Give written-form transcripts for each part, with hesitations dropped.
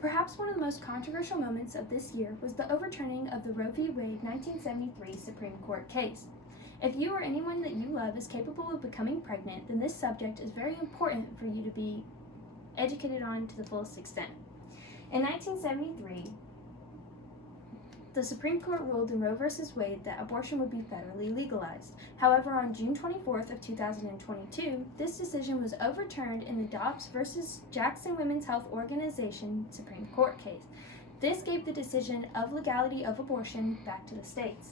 Perhaps one of the most controversial moments of this year was the overturning of the Roe v. Wade 1973 Supreme Court case. If you or anyone that you love is capable of becoming pregnant, then this subject is very important for you to be educated on to the fullest extent. In 1973, the Supreme Court ruled in Roe v. Wade that abortion would be federally legalized. However, on June 24th of 2022, this decision was overturned in the Dobbs v. Jackson Women's Health Organization Supreme Court case. This gave the decision of legality of abortion back to the states.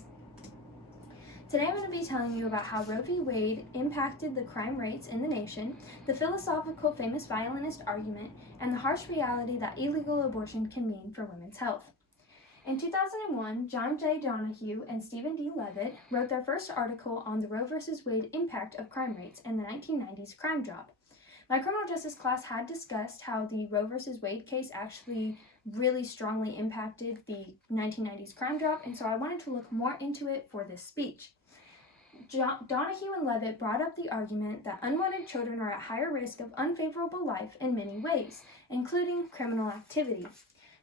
Today I'm going to be telling you about how Roe v. Wade impacted the crime rates in the nation, the philosophical famous violinist argument, and the harsh reality that illegal abortion can mean for women's health. In 2001, John J. Donahue and Stephen D. Levitt wrote their first article on the Roe v. Wade impact of crime rates and the 1990s crime drop. My criminal justice class had discussed how the Roe v. Wade case actually really strongly impacted the 1990s crime drop, and so I wanted to look more into it for this speech. Donahue and Levitt brought up the argument that unwanted children are at higher risk of unfavorable life in many ways, including criminal activity.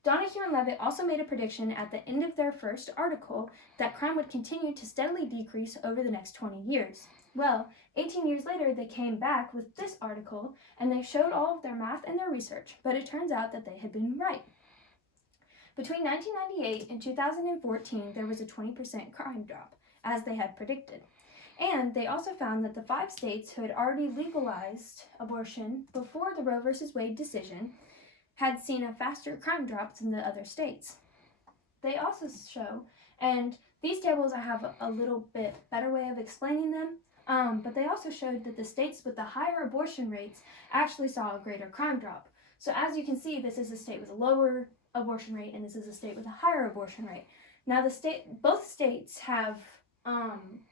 Donahue and Levitt also made a prediction at the end of their first article that crime would continue to steadily decrease over the next 20 years. Well, 18 years later, they came back with this article, and they showed all of their math and their research, but it turns out that they had been right. Between 1998 and 2014, there was a 20% crime drop, as they had predicted. And they also found that the 5 states who had already legalized abortion before the Roe v. Wade decision had seen a faster crime drop than the other states. They also show, and these tables I have a little bit better way of explaining them, but they also showed that the states with the higher abortion rates actually saw a greater crime drop. So as you can see, this is a state with a lower abortion rate, and this is a state with a higher abortion rate. Now both states have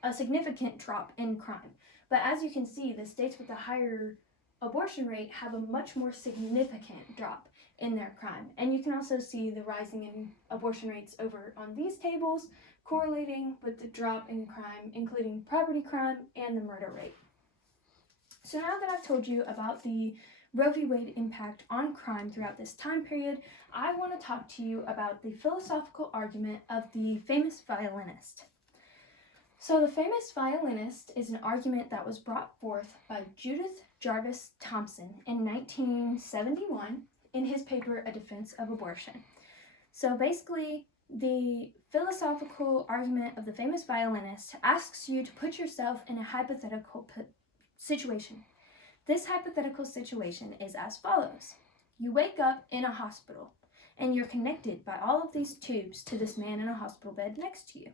a significant drop in crime, but as you can see, the states with the higher abortion rate have a much more significant drop in their crime. And you can also see the rising in abortion rates over on these tables, correlating with the drop in crime, including property crime and the murder rate. So now that I've told you about the Roe v. Wade impact on crime throughout this time period, I want to talk to you about the philosophical argument of the famous violinist. So the famous violinist is an argument that was brought forth by Judith Jarvis Thomson in 1971 in his paper, A Defense of Abortion. So basically, the philosophical argument of the famous violinist asks you to put yourself in a hypothetical situation. This hypothetical situation is as follows. You wake up in a hospital, and you're connected by all of these tubes to this man in a hospital bed next to you.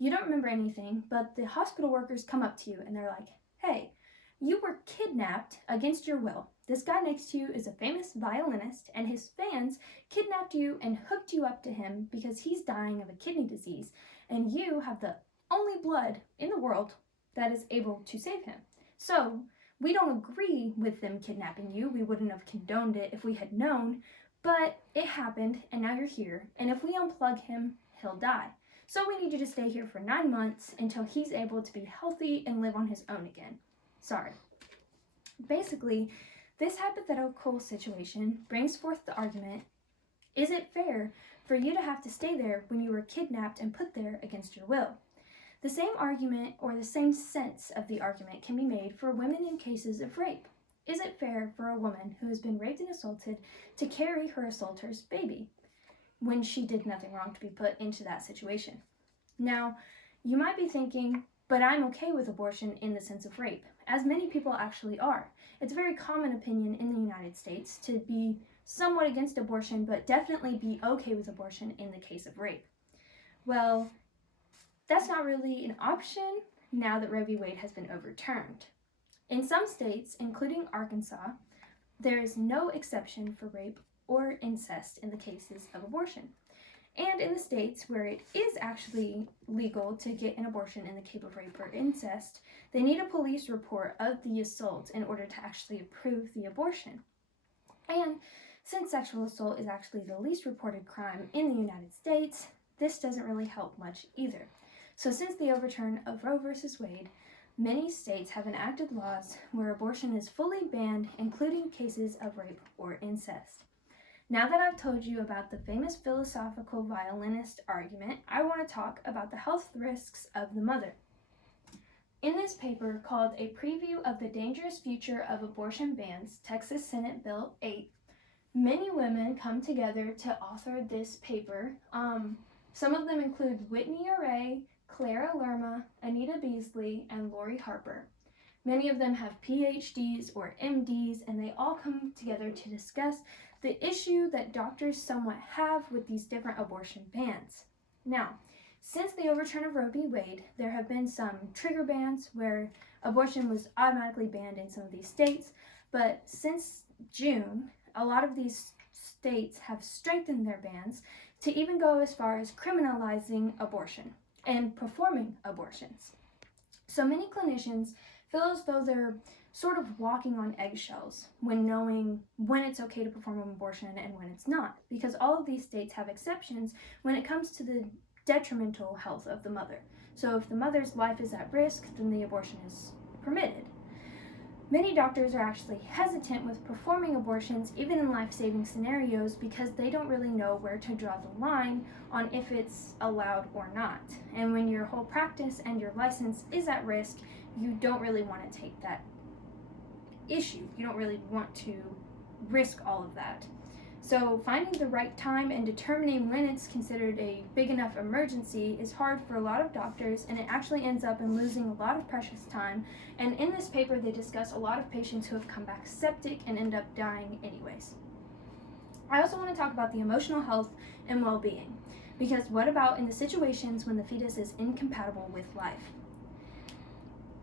You don't remember anything, but the hospital workers come up to you and they're like, hey, you were kidnapped against your will. This guy next to you is a famous violinist, and his fans kidnapped you and hooked you up to him because he's dying of a kidney disease, and you have the only blood in the world that is able to save him. So we don't agree with them kidnapping you. We wouldn't have condoned it if we had known, but it happened, and now you're here, and if we unplug him, he'll die. So we need you to stay here for 9 months until he's able to be healthy and live on his own again. Sorry. Basically, this hypothetical situation brings forth the argument, is it fair for you to have to stay there when you were kidnapped and put there against your will? The same argument, or the same sense of the argument, can be made for women in cases of rape. Is it fair for a woman who has been raped and assaulted to carry her assaulter's baby when she did nothing wrong to be put into that situation? Now, you might be thinking, but I'm okay with abortion in the sense of rape, as many people actually are. It's a very common opinion in the United States to be somewhat against abortion, but definitely be okay with abortion in the case of rape. Well, that's not really an option now that Roe v. Wade has been overturned. In some states, including Arkansas, there is no exception for rape or incest in the cases of abortion. And in the states where it is actually legal to get an abortion in the case of rape or incest, they need a police report of the assault in order to actually approve the abortion. And since sexual assault is actually the least reported crime in the United States, this doesn't really help much either. So since the overturn of Roe v. Wade, many states have enacted laws where abortion is fully banned, including cases of rape or incest. Now that I've told you about the famous philosophical violinist argument, I want to talk about the health risks of the mother. In this paper called A Preview of the Dangerous Future of Abortion Bans, Texas Senate Bill 8, many women come together to author this paper. Some of them include Whitney Array, Clara Lerma, Anita Beasley, and Lori Harper. Many of them have PhDs or MDs, and they all come together to discuss the issue that doctors somewhat have with these different abortion bans. Now, since the overturn of Roe v. Wade, there have been some trigger bans where abortion was automatically banned in some of these states, but since June, a lot of these states have strengthened their bans to even go as far as criminalizing abortion and performing abortions. So many clinicians feel as though they're sort of walking on eggshells when knowing when it's okay to perform an abortion and when it's not, because all of these states have exceptions when it comes to the detrimental health of the mother. So if the mother's life is at risk, then the abortion is permitted. Many doctors are actually hesitant with performing abortions, even in life-saving scenarios, because they don't really know where to draw the line on if it's allowed or not. And when your whole practice and your license is at risk, you don't really want to take that issue. You don't really want to risk all of that. So finding the right time and determining when it's considered a big enough emergency is hard for a lot of doctors, and it actually ends up in losing a lot of precious time. And in this paper, they discuss a lot of patients who have come back septic and end up dying anyways. I also want to talk about the emotional health and well-being, because what about in the situations when the fetus is incompatible with life?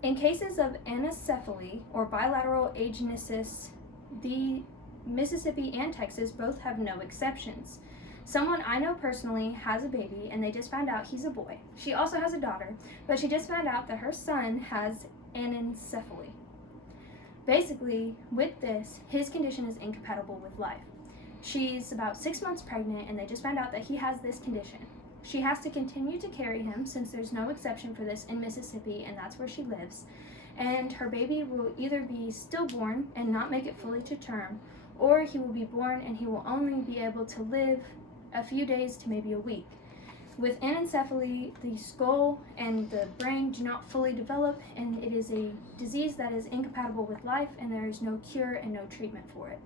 In cases of anencephaly or bilateral agenesis, the Mississippi and Texas both have no exceptions. Someone I know personally has a baby and they just found out he's a boy. She also has a daughter, but she just found out that her son has anencephaly. Basically, with this, his condition is incompatible with life. She's about 6 months pregnant and they just found out that he has this condition. She has to continue to carry him since there's no exception for this in Mississippi, and that's where she lives. And her baby will either be stillborn and not make it fully to term, or he will be born and he will only be able to live a few days to maybe a week. With anencephaly, the skull and the brain do not fully develop, and it is a disease that is incompatible with life, and there is no cure and no treatment for it.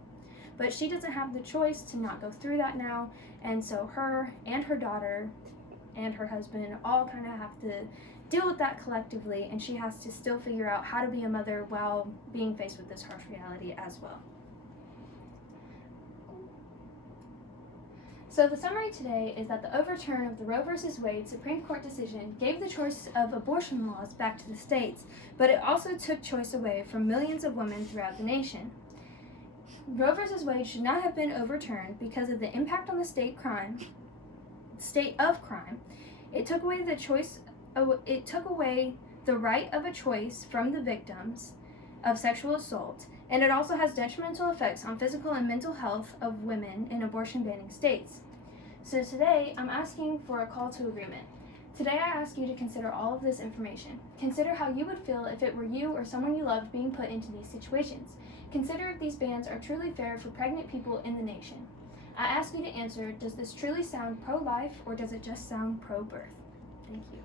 But she doesn't have the choice to not go through that now, and so her and her daughter and her husband all kind of have to deal with that collectively, and she has to still figure out how to be a mother while being faced with this harsh reality as well. So the summary today is that the overturn of the Roe v. Wade Supreme Court decision gave the choice of abortion laws back to the states, but it also took choice away from millions of women throughout the nation. Roe v. Wade should not have been overturned because of the impact on the state of crime. It took away the right of a choice from the victims of sexual assault, and it also has detrimental effects on physical and mental health of women in abortion-banning states. So today, I'm asking for a call to agreement. Today, I ask you to consider all of this information. Consider how you would feel if it were you or someone you loved being put into these situations. Consider if these bans are truly fair for pregnant people in the nation. I ask you to answer, does this truly sound pro-life or does it just sound pro-birth? Thank you.